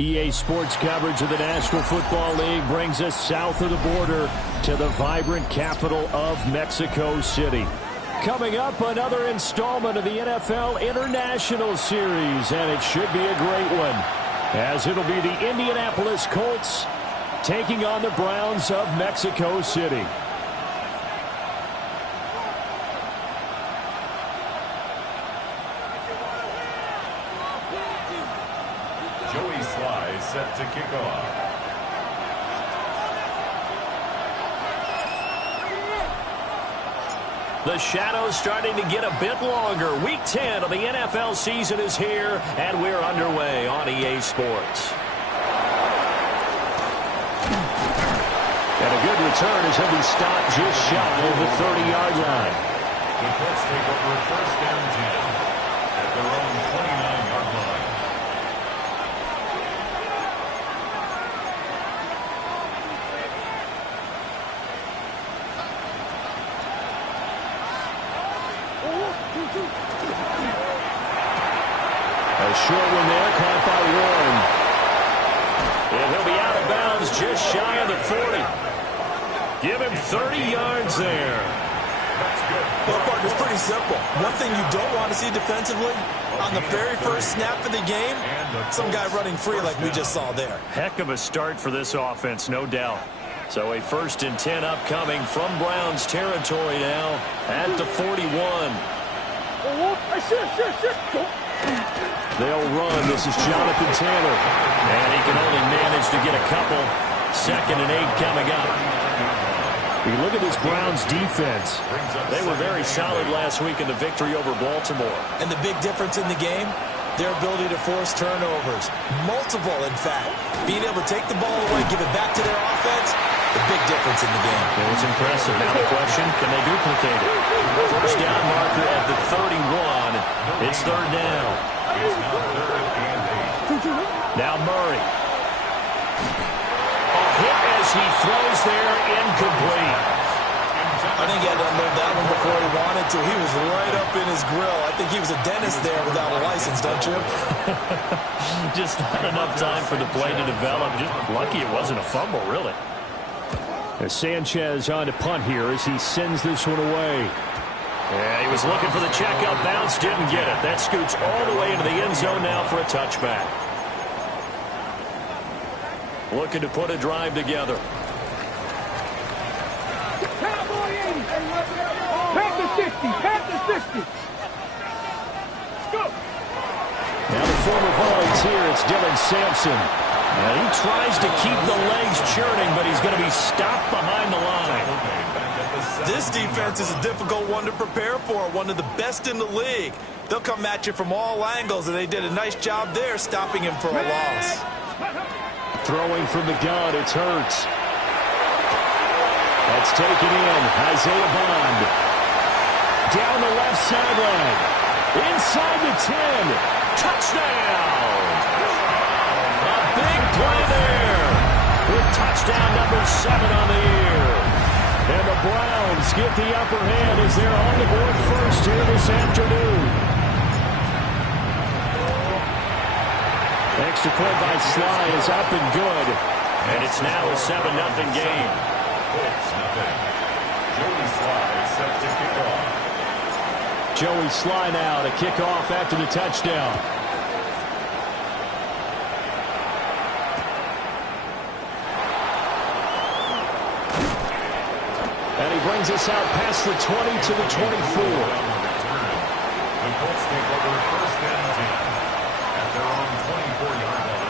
EA Sports coverage of the National Football League brings us south of the border to the vibrant capital of Mexico City. Coming up, another installment of the NFL International Series, and it should be a great one, as it'll be the Indianapolis Colts taking on the Browns of Mexico City. Set to kick off. The shadow's starting to get a bit longer. Week 10 of the NFL season is here, and we're underway on EA Sports. And a good return as he'll be stopped just shy of the 30-yard line. The Colts take over first down 10 at their own 29-yard line. A short one there, caught by Warren. And he'll be out of bounds just shy of the 40. Give him 30 yards there. That's good. Well, partner, it's pretty simple. One thing you don't want to see defensively, on the very first snap of the game, some guy running free like we just saw there. Heck of a start for this offense, no doubt. So a 1st and 10 upcoming from Browns territory now at the 41. They'll run. This is Jonathan Taylor. And he can only manage to get a couple. 2nd and 8 coming up. You look at this Browns defense. They were very solid last week in the victory over Baltimore. And the big difference in the game, their ability to force turnovers. Multiple, in fact. Being able to take the ball away, give it back to their offense, the big difference in the game. It was impressive. Now the question, can they duplicate it? First down marker at the 31. It's 3rd down. Now Murray. A hit as he throws there, incomplete. I think he had to unload that one before he wanted to. He was right up in his grill. I think he was a dentist there without a license, don't you? Just not enough time for the play to develop. Just lucky it wasn't a fumble, really. As Sanchez on to punt here as he sends this one away. Yeah, he was looking for the checkout bounce, didn't get it. That scoots all the way into the end zone now for a touchback. Looking to put a drive together. Now the former volunteer, it's Dylan Sampson. Now he tries to keep the legs churning, but he's going to be stopped behind the line. This defense is a difficult one to prepare for, one of the best in the league. They'll come at you from all angles, and they did a nice job there stopping him for a loss. Throwing from the gun, it's Hurts. That's taken in. Isaiah Bond. Down the left sideline. Inside the 10. Touchdown! A big play there. With touchdown number 7 on the year. And the Browns get the upper hand as they're on the board first here this afternoon. Extra point by Sly is up and good. And it's now a 7-0 game. Joey Sly set to kick off. Joey Sly now to kick off after the touchdown. And he brings us out past the 20 to the 24. The Colts take over first down 10 at their own 24-yard line.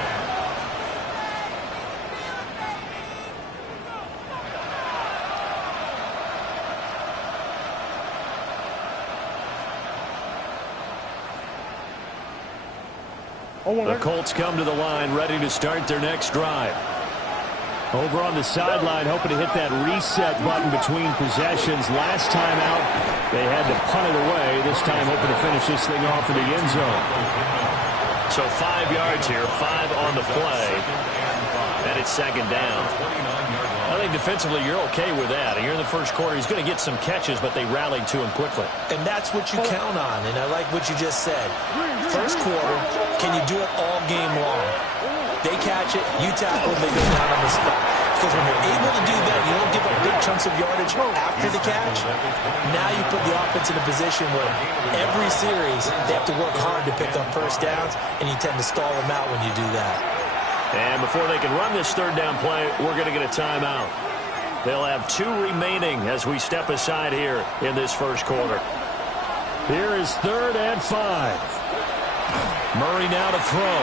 The Colts come to the line ready to start their next drive. Over on the sideline, hoping to hit that reset button between possessions. Last time out, they had to punt it away. This time, hoping to finish this thing off in the end zone. So 5 yards here, 5 on the play. And it's 2nd down. I think defensively, you're okay with that. Here in the first quarter, he's going to get some catches, but they rallied to him quickly. And that's what you count on, and I like what you just said. First quarter, can you do it all game long? They catch it, you tackle, they go down on the spot. Because when you're able to do that, you don't give up big chunks of yardage after the catch. Now you put the offense in a position where every series they have to work hard to pick up first downs, and you tend to stall them out when you do that. And before they can run this third down play, we're going to get a timeout. They'll have 2 remaining as we step aside here in this first quarter. Here is 3rd and 5. Murray now to throw.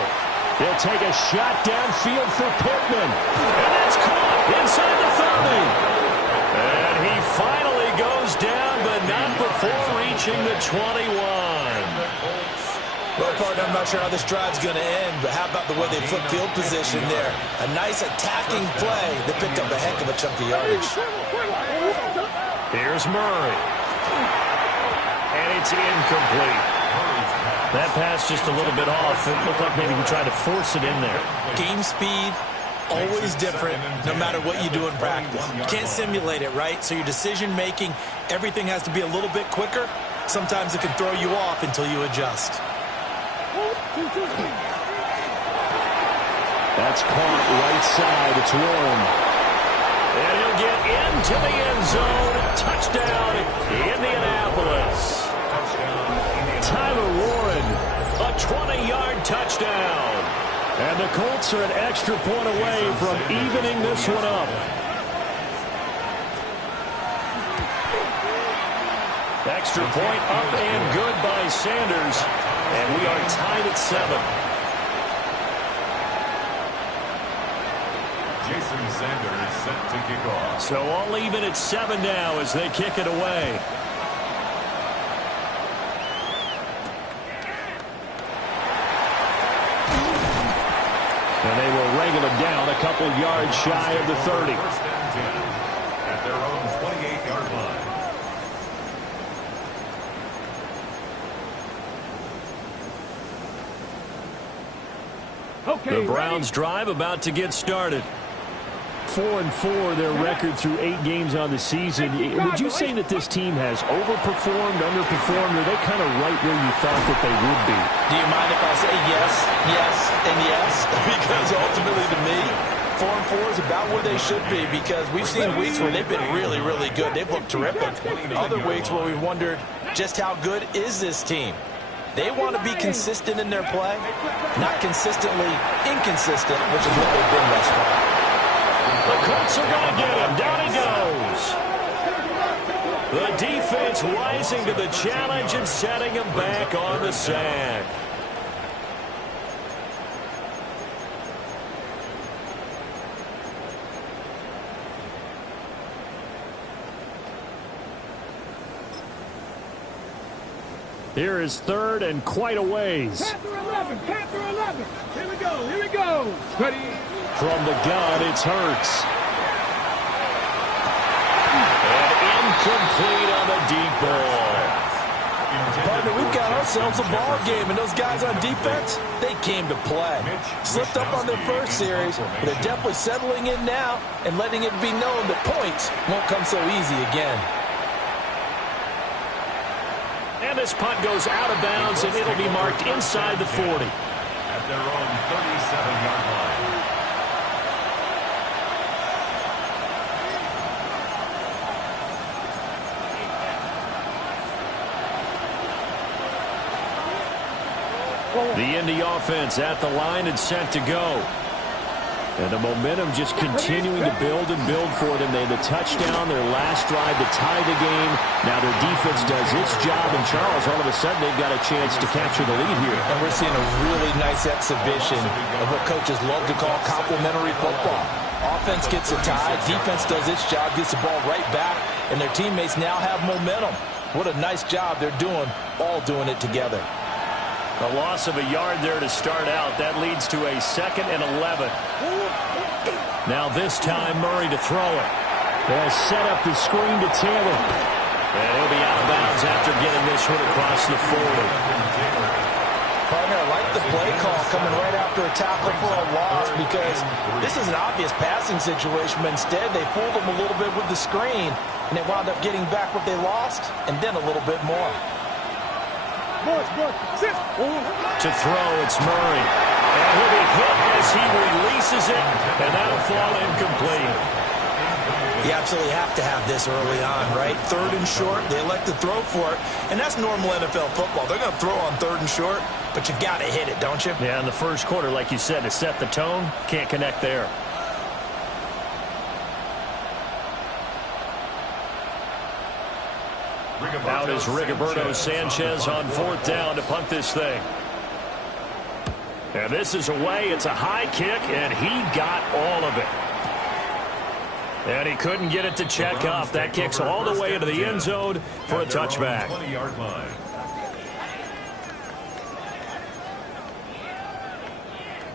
He'll take a shot downfield for Pittman. And that's caught inside the 30. And he finally goes down, but not before reaching the 21. Well, partner, I'm not sure how this drive's going to end, but how about the way they flip field position there? A nice attacking play that picked up a heck of a chunk of yardage. Here's Murray. And it's incomplete. That pass just a little bit off. It looked like maybe he tried to force it in there. Game speed, always different, no matter what you do in practice. You can't simulate it, right? So your decision-making, everything has to be a little bit quicker. Sometimes it can throw you off until you adjust. That's caught right side. It's Warren. And he'll get into the end zone. Touchdown, Indianapolis. Tyler Warren, a 20-yard touchdown. And the Colts are an extra point away from evening this one up. Extra point up and good by Sanders. And we are tied at 7. Jason Sanders set to kick off. So all even at 7 now as they kick it away. And they will wrangle him down a couple yards shy of the 30. 1st and 10 at their own 28-yard line. The Browns drive about to get started. 4-4 their record through 8 games on the season. Would you say that this team has overperformed, underperformed, or are they kind of right where you thought that they would be? Do you mind if I say yes, yes, and yes? Because ultimately to me, 4-4 is about where they should be, because we've seen weeks where they've been really, really good. They've looked terrific. Other weeks where we've wondered just how good is this team. They want to be consistent in their play, not consistently inconsistent, which is what they've been thus far. The Colts are going to get him. Down he goes. The defense rising to the challenge and setting him back on the sack. Here is 3rd and quite a ways. Panther 11, Panther 11. Here we go, here we go. Ready? From the gun, it's Hurts. And incomplete on the deep ball. Partner, we've got ourselves a ball game, and those guys on defense, they came to play. Slipped up on their first series, but they're definitely settling in now and letting it be known that points won't come so easy again. And this punt goes out of bounds, and it'll be marked inside the 40. At their own 37-yard line. The Indy offense at the line and set to go. And the momentum just continuing to build and build for them. They had the touchdown, their last drive to tie the game. Now their defense does its job, and Charles, all of a sudden, they've got a chance to capture the lead here. And we're seeing a really nice exhibition of what coaches love to call complementary football. Offense gets a tie, defense does its job, gets the ball right back, and their teammates now have momentum. What a nice job they're doing, all doing it together. A loss of a yard there to start out. That leads to a 2nd and 11. Now this time, Murray to throw it. They'll set up the screen to Taylor. And he'll be out of bounds after getting this one across the 40. Partner, I like the play call coming right after a tackle for a loss, because this is an obvious passing situation, but instead they fooled them a little bit with the screen, and they wound up getting back what they lost, and then a little bit more. To throw, it's Murray. And he'll be hit as he releases it, and that'll fall incomplete. You absolutely have to have this early on, right? 3rd and short, they elect to throw for it, and that's normal NFL football. They're going to throw on 3rd and short, but you've got to hit it, don't you? Yeah, in the first quarter, like you said, to set the tone, can't connect there. Out is Rigoberto Sanchez on 4th down to punt this thing. And this is away. It's a high kick, and he got all of it. And he couldn't get it to check up. That kicks all the way into the end zone for a touchback.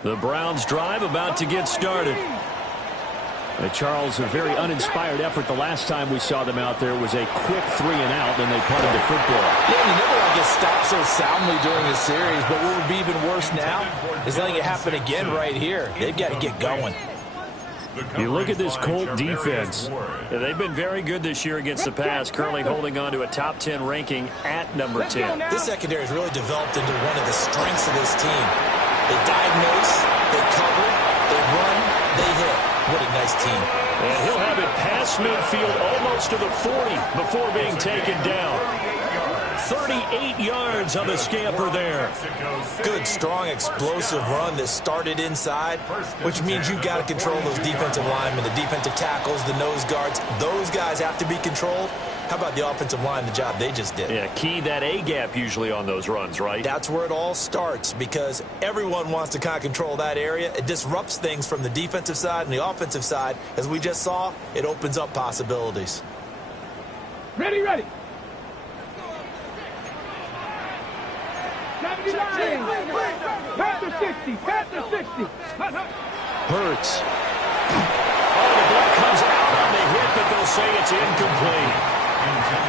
The Browns drive about to get started. Charles, a very uninspired effort. The last time we saw them out there was a quick 3 and out, then they punted the football. Yeah, you never want to get stopped so soundly during the series, but what would be even worse now is letting it happen again right here. They've got to get going. You look at this Colt defense. They've been very good this year against the pass, currently holding on to a top 10 ranking at number 10. This secondary has really developed into one of the strengths of this team. They diagnose, they cover, they run, they hit. What a nice team. And he'll have it past midfield almost to the 40 before being taken down. 38 yards on the scamper there. Good, strong, explosive run that started inside, which means you've got to control those defensive linemen, the defensive tackles, the nose guards. Those guys have to be controlled. How about the offensive line, the job they just did? Yeah, key that A-gap usually on those runs, right? That's where it all starts because everyone wants to kind of control that area. It disrupts things from the defensive side and the offensive side. As we just saw, it opens up possibilities. Ready, ready. 79. Past the 60. Past the 60. Hurts. Oh, the ball comes out on the hit, but they'll say it's incomplete.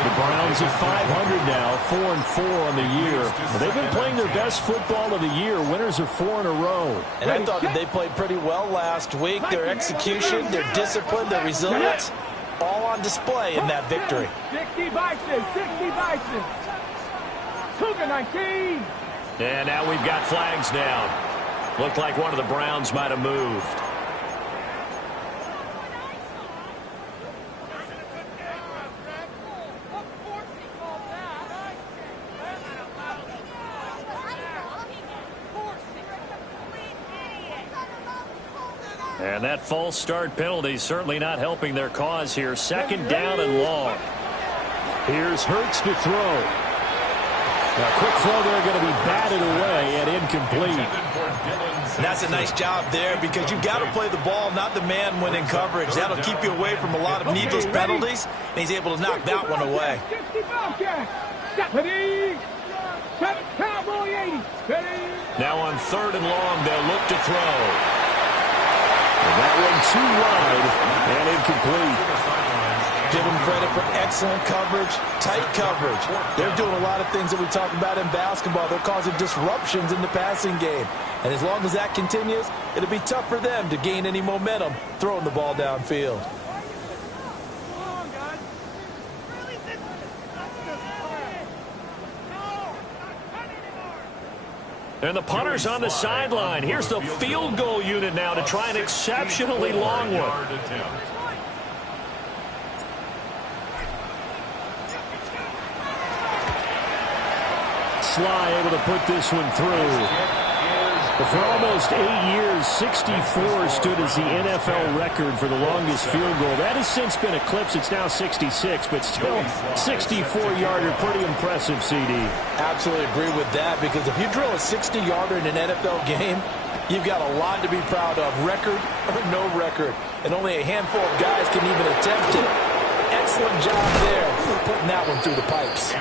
The Browns at 500 now, 4-4 on the year. They've been playing their best football of the year, winners of 4 in a row. And I thought that they played pretty well last week. Their execution, their discipline, their resilience, all on display in that victory. 60 Bison, 60 Bison. Cougar 19. And now we've got flags down. Looked like one of the Browns might have moved. And that false start penalty certainly not helping their cause here. 2nd down and long. Here's Hurts to throw. Now, quick throw there going to be batted away and incomplete. And that's a nice job there because you've got to play the ball, not the man when in coverage. That'll keep you away from a lot of needless penalties, and he's able to knock that one away. Now on 3rd and long, they'll look to throw. And that one too wide and incomplete. Give them credit for excellent coverage, tight coverage. They're doing a lot of things that we talk about in basketball. They're causing disruptions in the passing game. And as long as that continues, it'll be tough for them to gain any momentum throwing the ball downfield. And the punter's on the sideline. Here's the field goal unit now to try an exceptionally long one. Sly able to put this one through. But for almost 8 years, 64 stood as the NFL record for the longest field goal. That has since been eclipsed. It's now 66, but still 64-yarder. Pretty impressive, CD. Absolutely agree with that because if you drill a 60-yarder in an NFL game, you've got a lot to be proud of, record or no record. And only a handful of guys can even attempt it. Excellent job there putting that one through the pipes.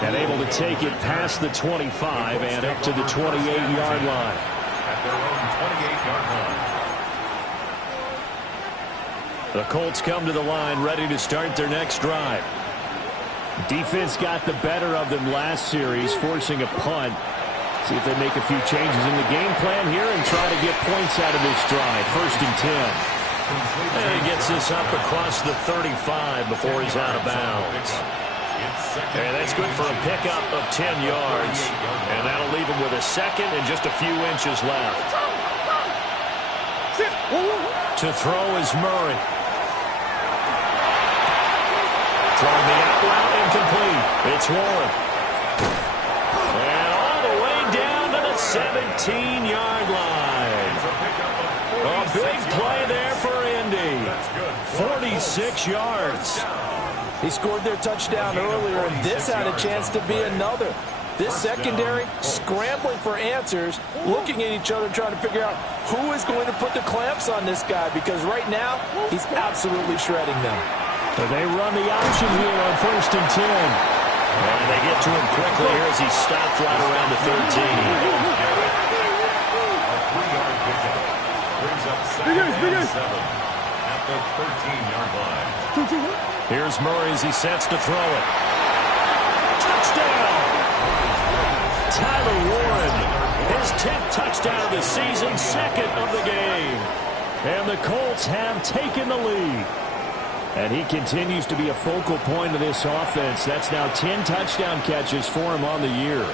And able to take it past the 25 and up to the 28-yard line. At their own 28-yard line. The Colts come to the line ready to start their next drive. Defense got the better of them last series, forcing a punt. See if they make a few changes in the game plan here and try to get points out of this drive. 1st and 10. And he gets this up across the 35 before he's out of bounds. And that's good for a pickup of 10 yards. And that'll leave him with a second and just a few inches left. To throw is Murray. Throwing the out route incomplete. It's Warren. And all the way down to the 17-yard line. A big play there for Indy. 46 yards. He scored their touchdown earlier, and this had a chance to be another. This secondary scrambling for answers, looking at each other, trying to figure out who is going to put the clamps on this guy, because right now he's absolutely shredding them. So they run the option here on 1st and 10. And they get to him quickly here as he stopped right around the 13. A 3-yard pickup. Brings up 2nd and 7 at the 13-yard line. Here's Murray as he sets to throw it. Touchdown! Tyler Warren, his 10th touchdown of the season, 2nd of the game. And the Colts have taken the lead. And he continues to be a focal point of this offense. That's now 10 touchdown catches for him on the year.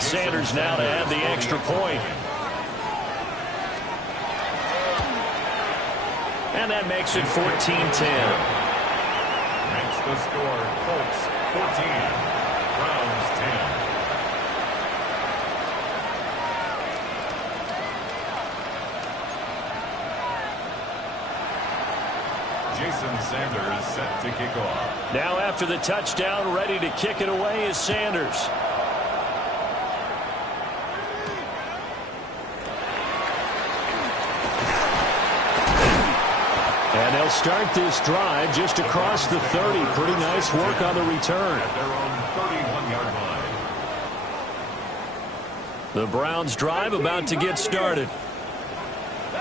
Sanders now to add the extra point. And that makes it 14-10. Makes the score Colts 14, Browns 10. Jason Sanders set to kick off. Now after the touchdown, ready to kick it away is Sanders. And they'll start this drive just across the 30. Pretty nice work on the return. At their own 31-yard line. The Browns drive about to get started.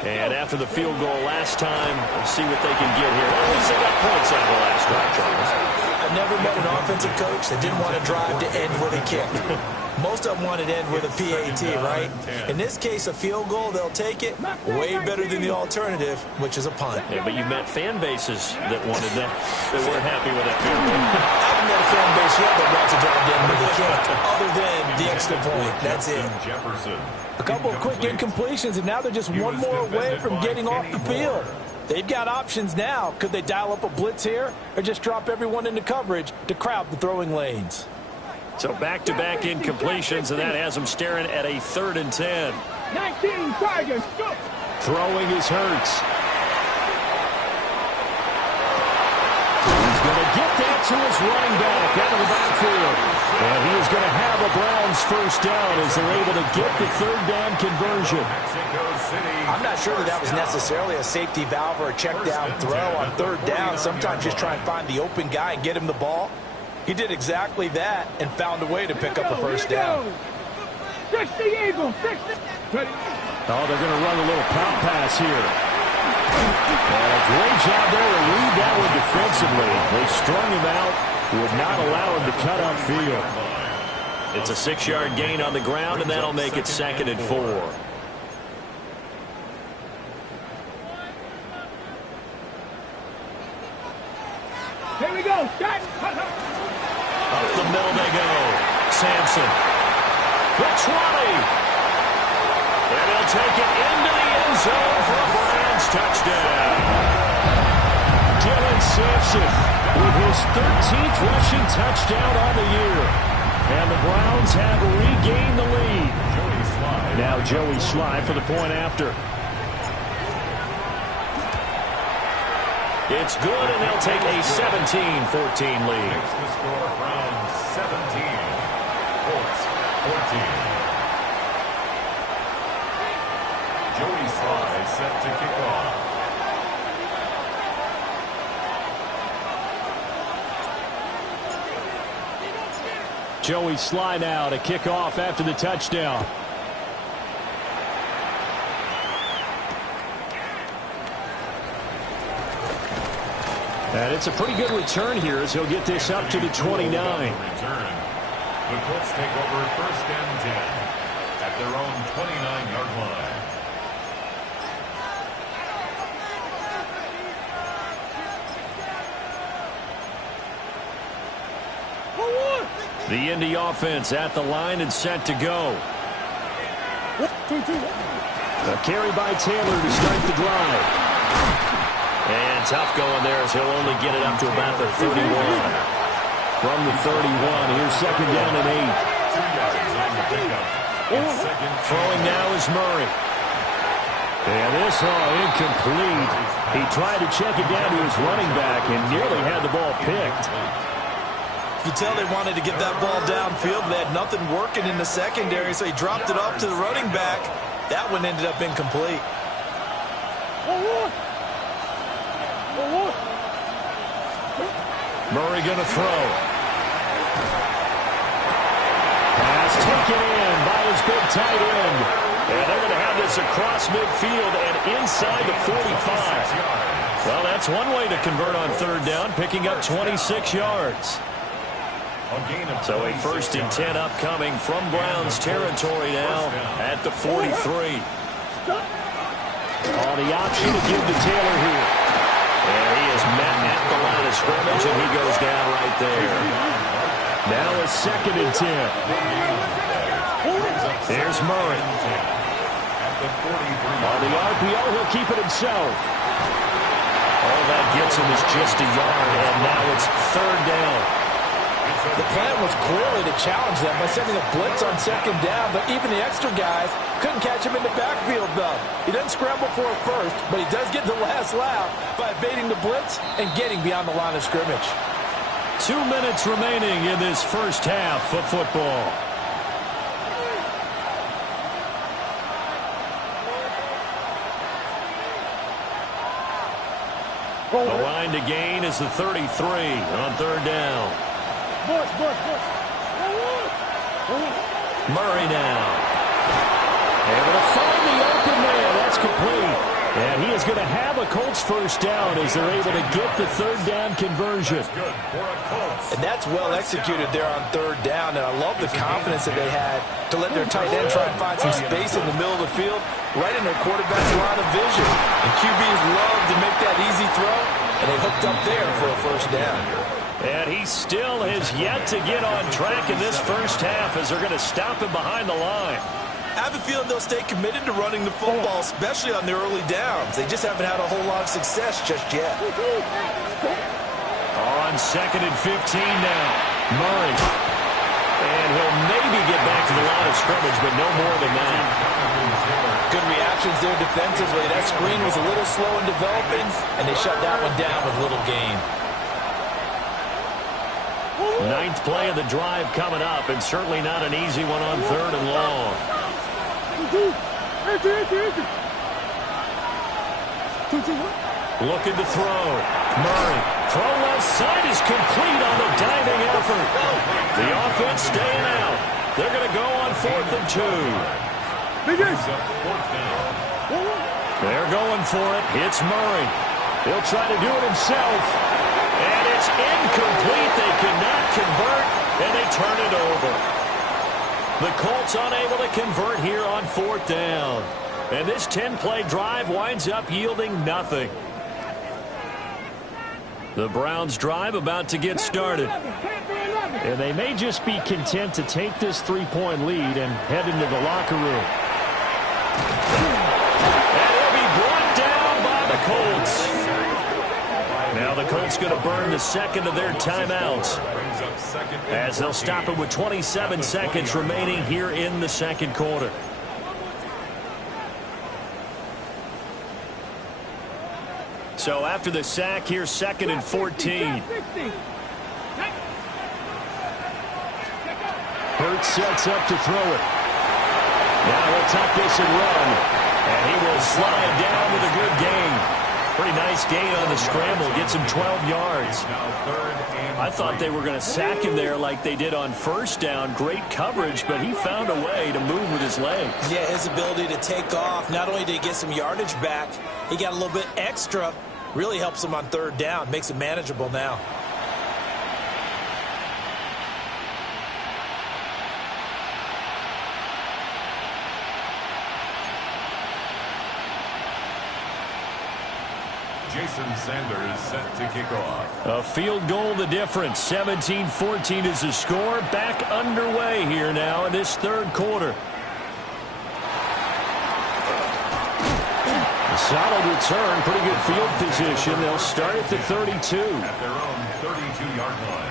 And after the field goal last time, we'll see what they can get here. At least they got points out of the last drive, Charles. I've never met an offensive coach that didn't want to drive to end with a kick. Most of them want to end with a PAT, right? In this case, a field goal, they'll take it. Way better than the alternative, which is a punt. Yeah, but you met fan bases that wanted that, that weren't happy with that field goal. I haven't met a fan base yet that wants to drive to end with a kick, other than the extra point. That's it. Jefferson. A couple of quick incompletions, and now they're just one more away from getting off the field. They've got options now. Could they dial up a blitz here or just drop everyone into coverage to crowd the throwing lanes? So back-to-back incompletions, and that has them staring at a 3rd and 10. 19 Tigers, go! Throwing is Hurts. He's going to get that to his running back out of the backfield. And he is going to have a Browns first down as they're able to get the 3rd down conversion. I'm not sure that was necessarily a safety valve or a check down throw on 3rd down. Sometimes just try and find the open guy and get him the ball. He did exactly that and found a way to pick up a first down. 60 Eagles, 60. Oh, they're going to run a little pop pass here. And a great job there to read that one defensively. They strung him out, would not allow him to cut upfield. It's a 6-yard gain on the ground, and that'll make it 2nd and 4. Here we go, shot. Up the middle they go. Sampson. The 20. And he'll take it into the end zone for a Browns touchdown. Dylan Sampson with his 13th rushing touchdown on the year. And the Browns have regained the lead. Now Joey Sly for the point after. It's good, and they'll take a 17-14 lead. Makes the score Browns 17, Colts 14. Joey Sly set to kick off. Joey Sly now to kick off after the touchdown. And it's a pretty good return here as he'll get this up to the 29. The Colts take over 1st and 10 at their own 29-yard line. The Indy offense at the line and set to go. A carry by Taylor to start the drive. And tough going there as he'll only get it up to about the 31. From the 31, here's second down and 8. Throwing now is Murray. And this incomplete. He tried to check it down to his running back and nearly had the ball picked. You can tell they wanted to get that ball downfield. They had nothing working in the secondary, so he dropped it off to the running back. That one ended up incomplete. Murray going to throw. Pass taken in by his big tight end. And they're going to have this across midfield and inside the 45. Well, that's one way to convert on third down, picking up 26 yards. So a 1st and 10 upcoming from Browns territory now at the 43. On the option to give to Taylor here. And he is met at the line of scrimmage, and he goes down right there. Now a 2nd and 10. There's Murray. On the RPO, he'll keep it himself. All that gets him is just a yard, and now it's 3rd down. The plan was clearly to challenge them by sending a blitz on 2nd down, but even the extra guys couldn't catch him in the backfield, though. He doesn't scramble for it first, but he does get the last laugh by evading the blitz and getting beyond the line of scrimmage. 2 minutes remaining in this first half of football. The line to gain is the 33 on 3rd down. Murray now. Able to find the open man. That's complete. And he is going to have a Colts 1st down as they're able to get the 3rd down conversion. And that's well executed there on 3rd down. And I love the confidence that they had to let their tight end try and find some space in the middle of the field, right in their quarterback's line of vision. And QBs love to make that easy throw, and they hooked up there for a 1st down. And he still has yet to get on track in this first half as they're going to stop him behind the line. I have a feeling they'll stay committed to running the football, especially on their early downs. They just haven't had a whole lot of success just yet. On 2nd and 15 now. Murray. And he'll maybe get back to the line of scrimmage, but no more than that. Good reactions there defensively. That screen was a little slow in developing, and they shut that one down with little gain. 9th play of the drive coming up, and certainly not an easy one on 3rd and long. Looking to throw. Murray. Throw left side is complete on the diving effort. The offense staying out. They're going to go on 4th and 2. They're going for it. It's Murray. He'll try to do it himself. And it's incomplete. They cannot convert, and they turn it over. The Colts unable to convert here on 4th down. And this 10-play drive winds up yielding nothing. The Browns drive about to get started. And they may just be content to take this 3-point lead and head into the locker room. And he'll be brought down by the Colts. Now the Colts going to burn the 2nd of their timeouts as they'll stop it with 27 seconds remaining here in the 2nd quarter. So after the sack, here's 2nd and 14. Hurts sets up to throw it. Now he'll tuck this and run. And he will slide down with a good gain. Pretty nice gain on the scramble. Gets him 12 yards. I thought they were going to sack him there like they did on 1st down. Great coverage, but he found a way to move with his legs. Yeah, his ability to take off. Not only did he get some yardage back, he got a little bit extra. Really helps him on 3rd down. Makes it manageable now. Jason Sanders set to kick off. A field goal the difference. 17-14 is the score. Back underway here now in this third quarter. A solid return. Pretty good field position. They'll start at the 32. At their own 32-yard line.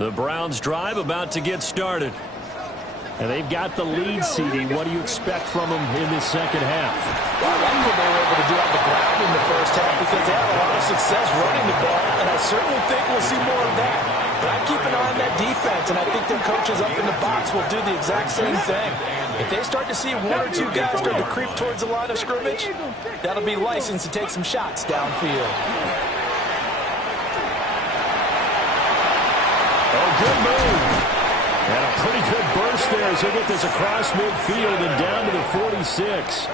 The Browns drive about to get started. And they've got the lead seeding. What do you expect from them in this second half? Well, I like what they were able to do on the ground in the first half because they had a lot of success running the ball, and I certainly think we'll see more of that. But I keep an eye on that defense, and I think their coaches up in the box will do the exact same thing. If they start to see one or two guys start to creep towards the line of scrimmage, that'll be license to take some shots downfield. Good move. And a pretty good burst there as he'll get this across midfield and down to the 46.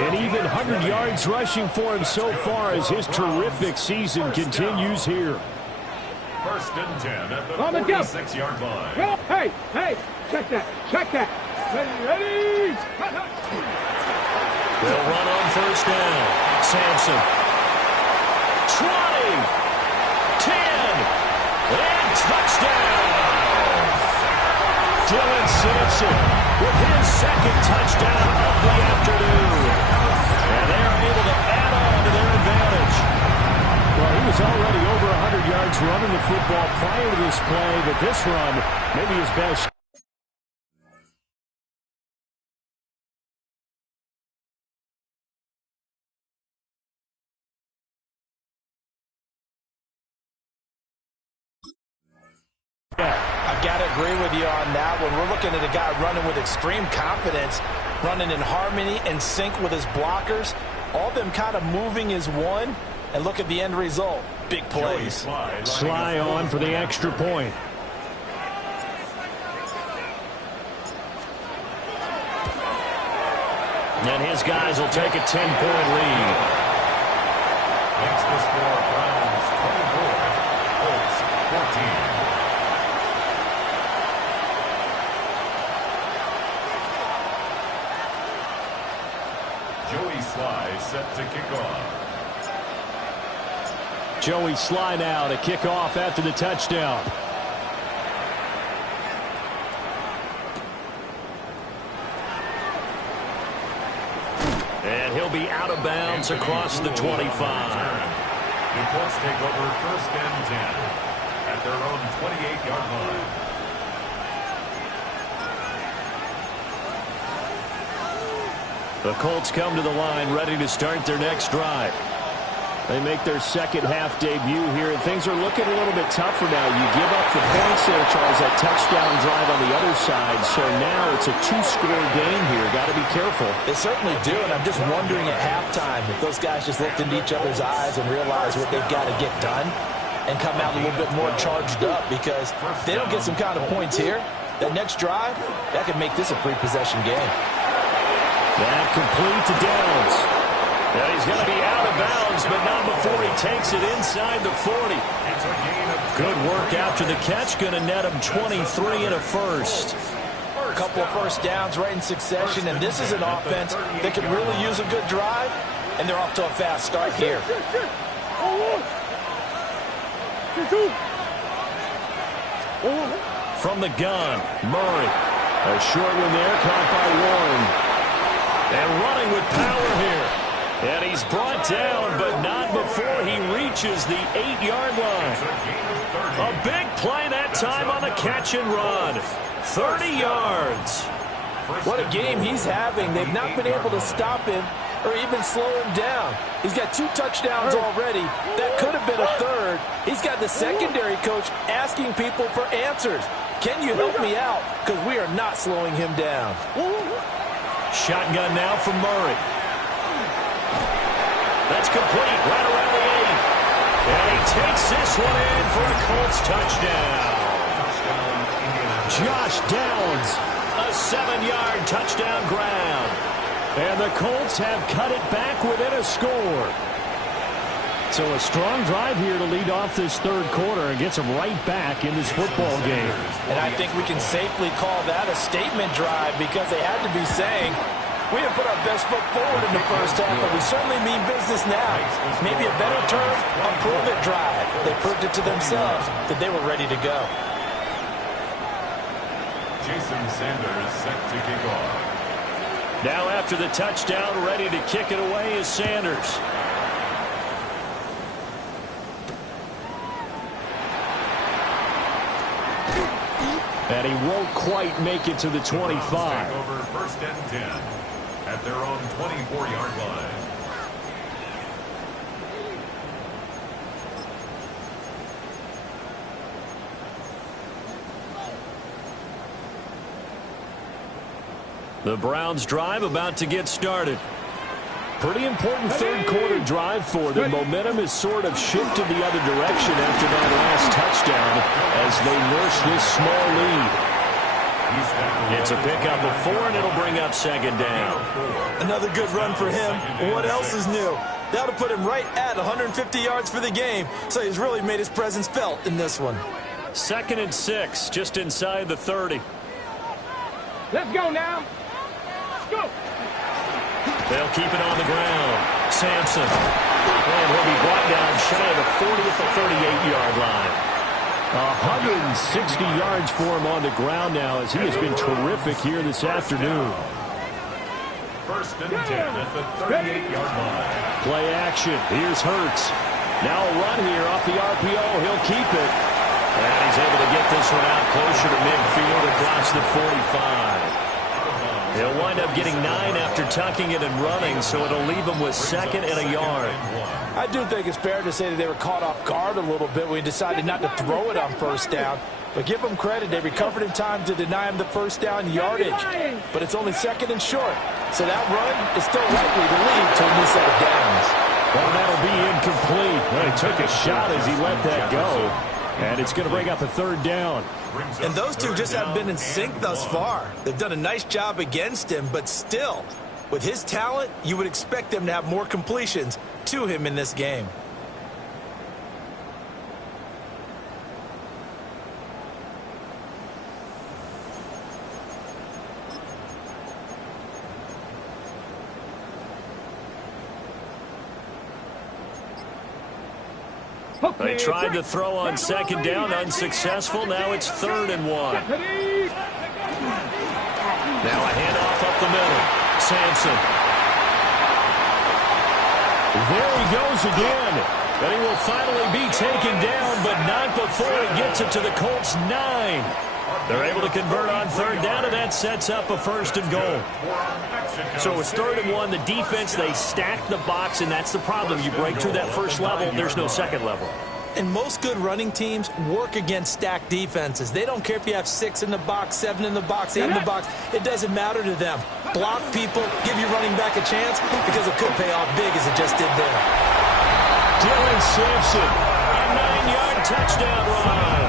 And even 100 yards rushing for him so far as his terrific season continues here. First and 10 at the 46-yard line. Hey, check that. Ready. They'll run on first down. Sampson. 20. 10. And touchdown! Dylan Sampson with his second touchdown of the afternoon. And they are able to add on to their advantage. Well, he was already over 100 yards running the football prior to this play, but this run may be his best. I've got to agree with you on that one. We're looking at a guy running with extreme confidence, running in harmony and sync with his blockers. All of them kind of moving as one. And look at the end result. Big plays. Sly on for the extra point. And his guys will take a 10-point lead. Makes the score Browns 24, Colts 14. Joey Sly set to kick off. Joey Sly now to kick off after the touchdown. And he'll be out of bounds across the 25. The Colts take over first and 10 at their own 28-yard line. The Colts come to the line ready to start their next drive. They make their second half debut here, and things are looking a little bit tougher now. You give up the points there, Charles, that touchdown drive on the other side. So now it's a two-score game here. Got to be careful. They certainly do, and I'm just wondering at halftime if those guys just looked into each other's eyes and realized what they've got to get done and come out a little bit more charged up, because if they don't get some kind of points here, that next drive, that could make this a free-possession game. That complete to Downs. And he's going to be out of bounds, but not before he takes it inside the 40. Good work after the catch. Going to net him 23 and a first. A couple of first downs right in succession, and this is an offense that could really use a good drive, and they're off to a fast start here. From the gun, Murray. A short one there, caught by Warren. And running with power here. And he's brought down, but not before he reaches the 8-yard line. A big play that time on the catch and run. 30 yards. What a game he's having. They've not been able to stop him or even slow him down. He's got 2 touchdowns already. That could have been a third. He's got the secondary coach asking people for answers. Can you help me out? Because we are not slowing him down. Shotgun now from Murray. That's complete right around the 8. And he takes this one in for a Colts touchdown. Josh Downs, a 7-yard touchdown grab. And the Colts have cut it back within a score. So a strong drive here to lead off this third quarter and gets them right back in this football game. And I think we can safely call that a statement drive because they had to be saying, we have put our best foot forward in the first half, but we certainly mean business now. Maybe a better term, a prove-it drive. They proved it to themselves that they were ready to go. Jason Sanders set to kick off. Now after the touchdown, ready to kick it away is Sanders. And he won't quite make it to the 25. Take over first and 10 at their own 24-yard line. The Browns drive about to get started. Pretty important third quarter drive for them. Momentum has sort of shifted the other direction after that last touchdown as they nurse this small lead. It's a pickup of 4, and it'll bring up second down. Another good run for him. What else is new? That'll put him right at 150 yards for the game, so he's really made his presence felt in this one. 2nd and 6, just inside the 30. Let's go now. Let's go. They'll keep it on the ground. Sampson. And he'll be brought down shy of the 40 at the 38-yard line. 160 yards for him on the ground now as he has been terrific here this afternoon. First and 10 at the 38-yard line. Play action. Here's Hurts. Now a run here off the RPO. He'll keep it. And he's able to get this one out closer to midfield across the 45. He'll wind up getting 9 after tucking it and running, so it'll leave him with 2nd and a yard. I do think it's fair to say that they were caught off guard a little bit when he decided not to throw it on first down. But give them credit, they recovered in time to deny him the first down yardage. But it's only 2nd and short, so that run is still likely to lead to a new set of downs. Well, that'll be incomplete. Well, he took a shot as he let that go. And it's going to bring up a 3rd down. And those two just haven't been in sync thus far. They've done a nice job against him, but still, with his talent, you would expect them to have more completions to him in this game. They tried to throw on 2nd down, unsuccessful. Now it's 3rd and 1. Now a handoff up the middle. Sampson. There he goes again. But he will finally be taken down, but not before he gets it to the Colts' 9. They're able to convert on 3rd down, and that sets up a 1st and goal. So it's 3rd and 1. The defense, they stack the box, and that's the problem. You break through that first level, there's no second level. And most good running teams work against stacked defenses. They don't care if you have 6 in the box, 7 in the box, 8 in the box. It doesn't matter to them. Block people, give your running back a chance because it could pay off big as it just did there. Dylan Sampson, a 9-yard touchdown run.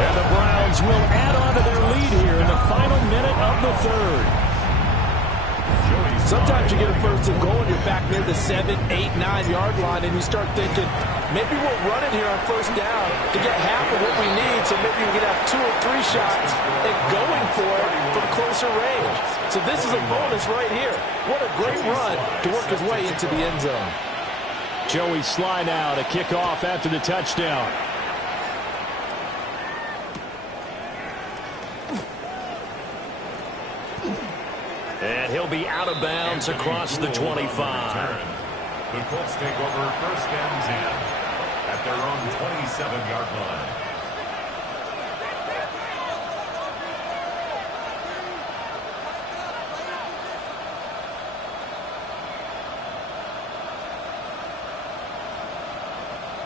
And the Browns will add on to their lead here in the final minute of the 3rd. Sometimes you get a 1st and goal and you're back near the 7, 8, 9-yard line and you start thinking, maybe we'll run it here on 1st down to get half of what we need, so maybe we can have 2 or 3 shots and going for it from closer range. So this is a bonus right here. What a great run to work his way into the end zone. Joey Sly now to kick off after the touchdown. And he'll be out of bounds across the 25. The Colts take over 1st and 10 at their own 27-yard line.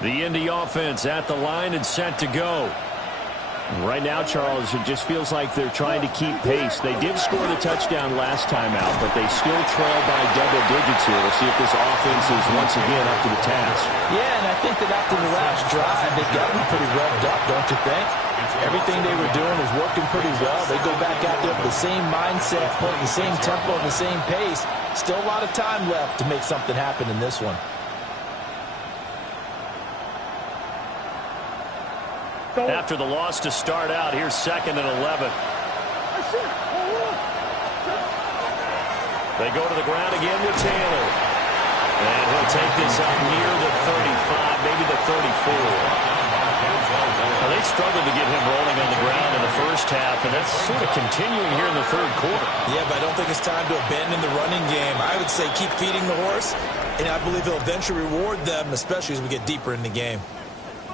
The Indy offense at the line and set to go. Right now, Charles, it just feels like they're trying to keep pace. They did score the touchdown last time out, but they still trail by double digits here. We'll see if this offense is once again up to the task. Yeah, and I think that after the last drive, they got them pretty revved up, don't you think? Everything they were doing was working pretty well. They go back out there with the same mindset, playing the same tempo and the same pace. Still a lot of time left to make something happen in this one. after the loss to start out. Here's 2nd and 11. They go to the ground again with Taylor. And he'll take this up near the 35, maybe the 34. Well, they struggled to get him rolling on the ground in the first half, and that's sort of continuing here in the third quarter. Yeah, but I don't think it's time to abandon the running game. I would say keep feeding the horse, and I believe he'll eventually reward them, especially as we get deeper in the game.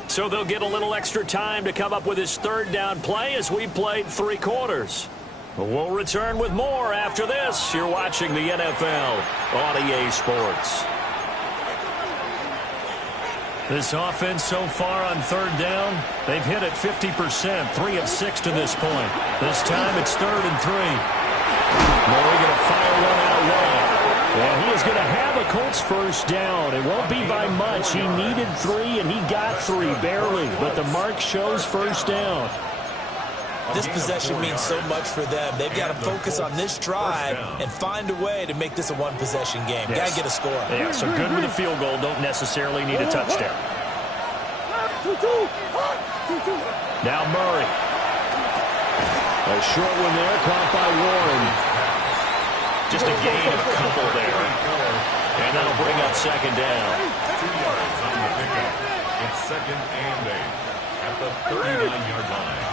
So they'll get a little extra time to come up with his 3rd down play as we played 3 quarters. We'll return with more after this. You're watching the NFL on EA Sports. This offense so far on 3rd down, they've hit it 50%, 3 of 6 to this point. This time it's 3rd and 3. Murray going to fire one out wide. And he is going to have a Colts first down. It won't be by much. He needed 3, and he got 3, barely. But the mark shows first down. This possession means so much for them. They've got to focus on this drive and find a way to make this a one-possession game. Yes. Got to get a score. Yeah, so good with a field goal. Don't necessarily need a touchdown. Now Murray. A short one there, caught by Warren. Just a gain of a couple there. And that'll bring up 2nd down. 2 yards on the pickup. It's 2nd and 8 at the 39-yard line.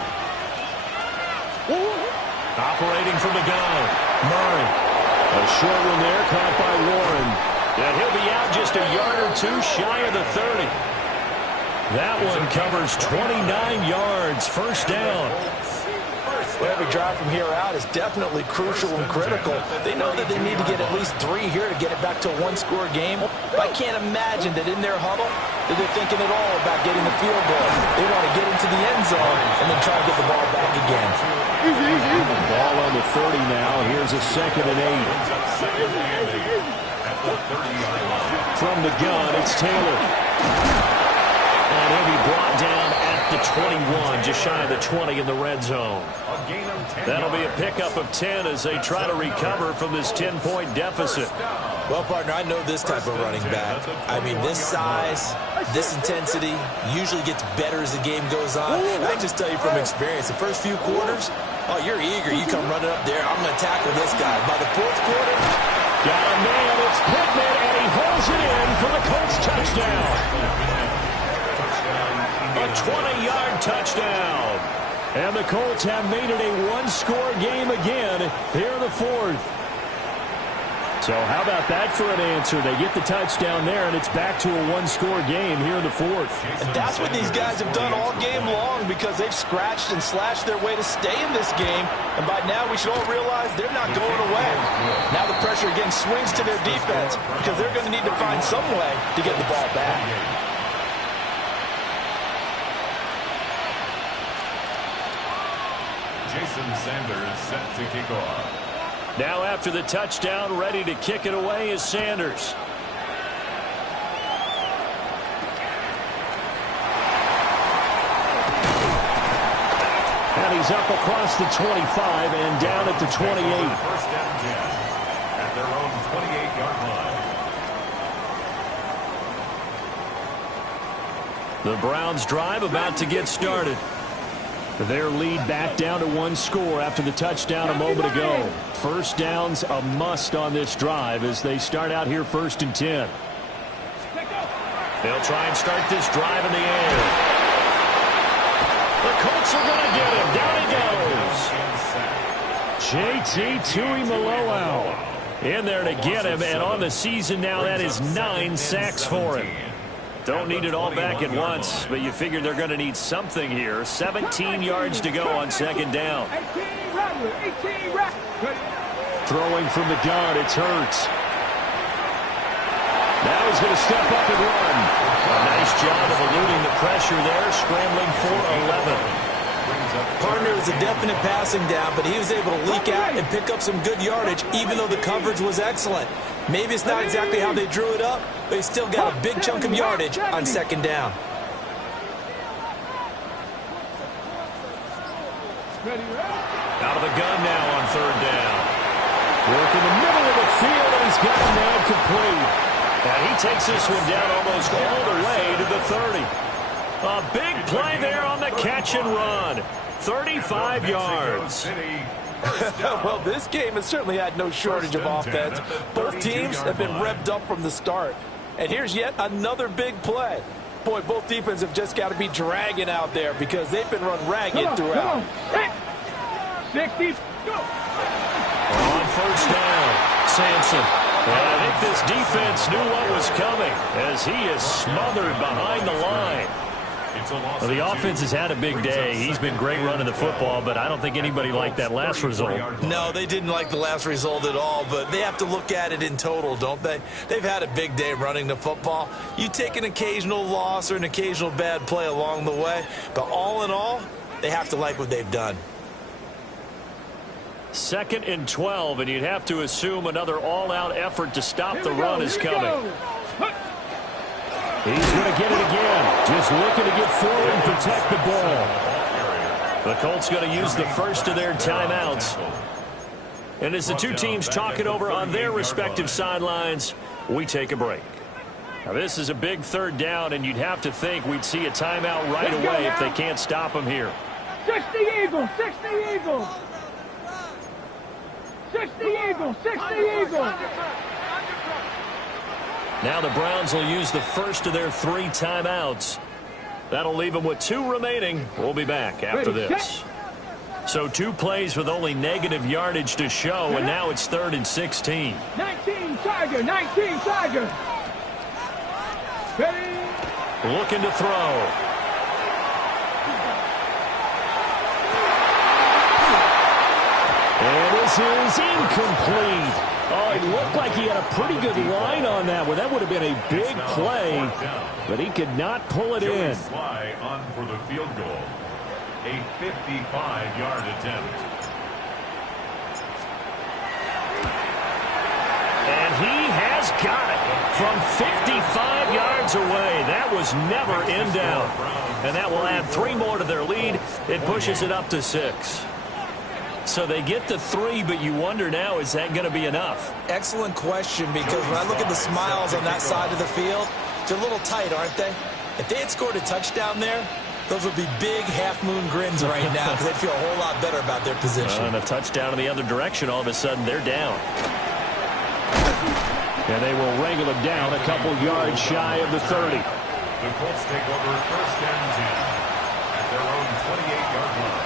Operating from the gun, Murray. A short one there, caught by Warren. And he'll be out just a yard or 2 shy of the 30. That one covers 29 yards, first down. Well, every drive from here out is definitely crucial and critical. They know that they need to get at least 3 here to get it back to a 1-score game. But I can't imagine that in their huddle that they're thinking at all about getting the field goal. They want to get into the end zone and then try to get the ball back again. Ball on the 30 now. Here's a 2nd and 8. From the gun, it's Taylor. And he'll be brought down at the 21, just shy of the 20 in the red zone. That'll be a pickup of 10 as they try to recover from this 10-point deficit. Well, partner, I know this type of running back. I mean, this size, this intensity usually gets better as the game goes on. I can just tell you from experience, the first few quarters, oh, you're eager. You come running up there. I'm going to tackle this guy. By the 4th quarter, got a man. It's Pittman, and he holds it in for the Colts touchdown. A 20-yard touchdown. And the Colts have made it a 1-score game again here in the 4th. So how about that for an answer? They get the touchdown there, and it's back to a 1-score game here in the 4th. And that's what these guys have done all game long because they've scratched and slashed their way to stay in this game. And by now we should all realize they're not going away. Now the pressure again swings to their defense because they're going to need to find some way to get the ball back. Jason Sanders set to kick off. Now after the touchdown, ready to kick it away is Sanders. And he's up across the 25 and down at the 28. First down 10 at their own 28-yard line. The Browns drive about to get started. Their lead back down to 1 score after the touchdown a moment ago. First down's a must on this drive as they start out here 1st and 10. They'll try and start this drive in the air. The Colts are going to get him. Down he goes. JT Tuimoloau in there to get him, and on the season now that is 9 sacks for him. Don't need it all back at once, but you figure they're going to need something here. 17 yards to go on 2nd down. Throwing from the gun, it's Hurts. Now he's going to step up and run. A nice job of eluding the pressure there, scrambling for 11. Partner, it was a definite passing down, but he was able to leak out and pick up some good yardage, even though the coverage was excellent. Maybe it's not exactly how they drew it up, but he still got a big chunk of yardage on 2nd down. Out of the gun now on 3rd down. Work in the middle of the field, and he's got him now complete. And he takes this one down almost all the way to the 30. A big play there on the catch and run. 35 yards. Well, this game has certainly had no shortage of offense. Both teams have been revved up from the start. And here's yet another big play. Boy, both defenses have just got to be dragging out there because they've been run ragged throughout. 60. On first down, Sampson. And I think this defense knew what was coming as he is smothered behind the line. Well, the offense has had a big day. He's been great running the football, but I don't think anybody liked that last result. No, they didn't like the last result at all, but they have to look at it in total, don't they? They've had a big day running the football. You take an occasional loss or an occasional bad play along the way, but all in all, they have to like what they've done. 2nd and 12, and you'd have to assume another all-out effort to stop the run is coming. He's going to get it again. Just looking to get forward and protect the ball. The Colts going to use the first of their timeouts. And as the two teams talk it over on their respective sidelines, we take a break. Now, this is a big 3rd down, and you'd have to think we'd see a timeout right away if they can't stop them here. 60 Eagles, 60 Eagles. 60 Eagles, 60 Eagles. Now the Browns will use the first of their 3 timeouts. That'll leave them with 2 remaining. We'll be back after this. So 2 plays with only negative yardage to show, and now it's 3rd and 16. 19 Tiger, 19 Tiger. Ready? Looking to throw. And this is incomplete. Oh, it looked like he had a pretty good line on that one. That would have been a big play, but he could not pull it in. Fly on for the field goal. A 55-yard attempt. And he has got it from 55 yards away. That was never in doubt. And that will add 3 more to their lead. It pushes it up to 6. So they get to 3, but you wonder now, is that going to be enough? Excellent question, because when I look at the smiles on that side of the field, they're a little tight, aren't they? If they had scored a touchdown there, those would be big half-moon grins right now because they'd feel a whole lot better about their position. And a touchdown in the other direction, all of a sudden they're down. And they will wrangle him down a couple yards shy of the 30. The Colts take over 1st and 10 at their own 28-yard line.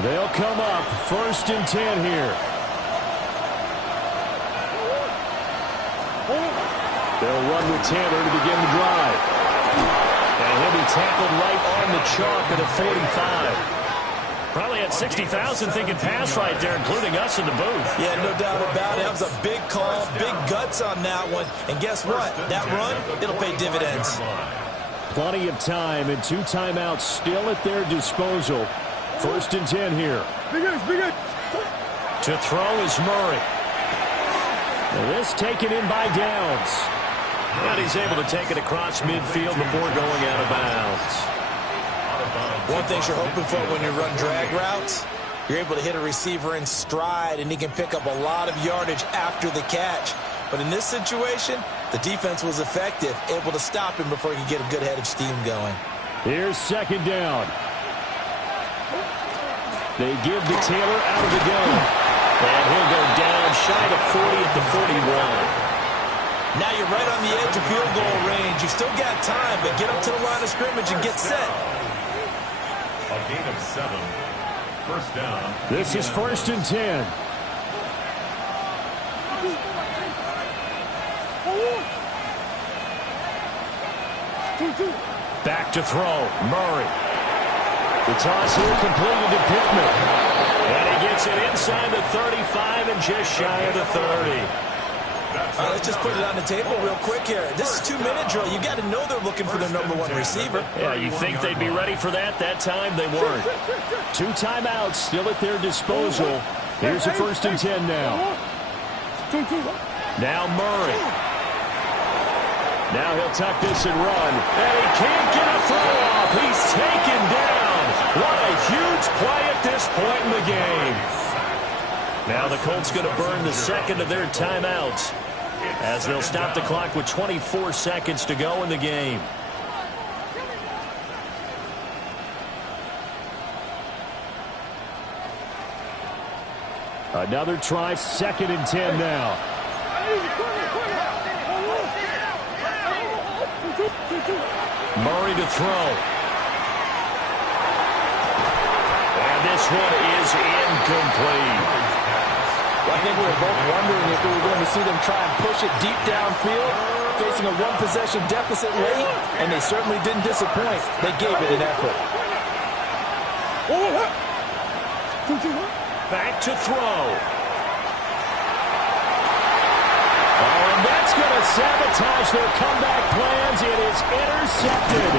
They'll come up 1st and 10 here. They'll run with Taylor to begin the drive. And he'll be tackled right on the chalk at a 45. Probably had 60,000 thinking pass right there, including us in the booth. Yeah, no doubt about it. That was a big call, big guts on that one. And guess what? That run, it'll pay dividends. Plenty of time and 2 timeouts still at their disposal. 1st and 10 here. To throw is Murray. Now this taken in by Downs. And he's able to take it across midfield before going out of bounds. One thing you're hoping for when you run drag routes, you're able to hit a receiver in stride, and he can pick up a lot of yardage after the catch. But in this situation, the defense was effective, able to stop him before he could get a good head of steam going. Here's 2nd down. They give to Taylor out of the gun. And he'll go down shy of 40 at the 41. Now you're right on the edge of field goal range. You've still got time, but get up to the line of scrimmage and get set. A gain of 7. 1st down. This is 1st and 10. Back to throw. Murray. The toss here completed to Pittman. And he gets it inside the 35 and just shy of the 30. Let's just put it on the table real quick here. This is 2-minute drill. You got to know they're looking for their #1 receiver. Yeah, you think they'd be ready for that? That time they weren't. 2 timeouts still at their disposal. Here's a 1st and 10 now. Now Murray. Now he'll tuck this and run. And he can't get a throw off. He's taken down. What a huge play at this point in the game. Now the Colts going to burn the 2nd of their timeouts as they'll stop the clock with 24 seconds to go in the game. Another try, 2nd and 10 now. Murray to throw. And this one is incomplete. I think we were both wondering if we were going to see them try and push it deep downfield, facing a one-possession deficit late, and they certainly didn't disappoint. They gave it an effort. Back to throw. Oh, and that's going to sabotage their comeback plans. It is intercepted.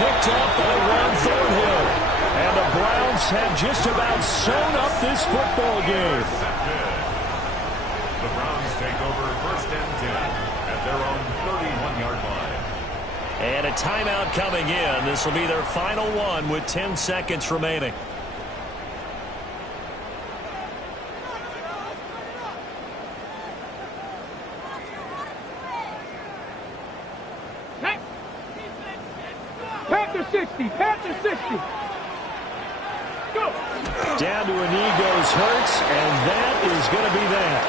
Picked up by Ron Thornhill. And the Browns have just about sewn up this football game. The Browns take over 1st and 10 at their own 31-yard line. And a timeout coming in. This will be their final one with 10 seconds remaining. Panther 60, Panther 60. Go. Down to a knee goes Hurts, and that is going to be that.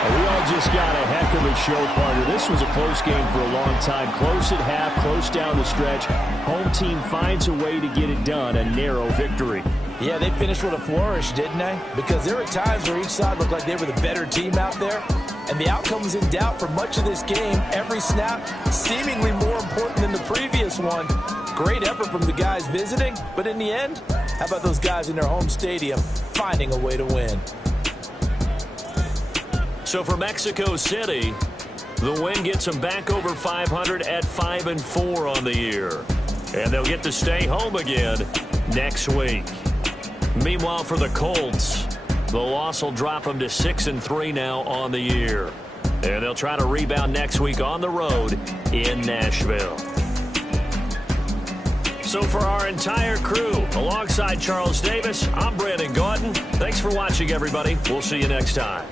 We all just got a heck of a show, partner. This was a close game for a long time. Close at half, close down the stretch. Home team finds a way to get it done, a narrow victory. Yeah, they finished with a flourish, didn't they? Because there were times where each side looked like they were the better team out there. And the outcome was in doubt for much of this game. Every snap seemingly more important than the previous one. Great effort from the guys visiting. But in the end, how about those guys in their home stadium finding a way to win? So for Mexico City, the win gets them back over 500 at 5-4 on the year. And they'll get to stay home again next week. Meanwhile, for the Colts, the loss will drop them to 6-3 now on the year. And they'll try to rebound next week on the road in Nashville. So for our entire crew, alongside Charles Davis, I'm Brandon Gaudin. Thanks for watching, everybody. We'll see you next time.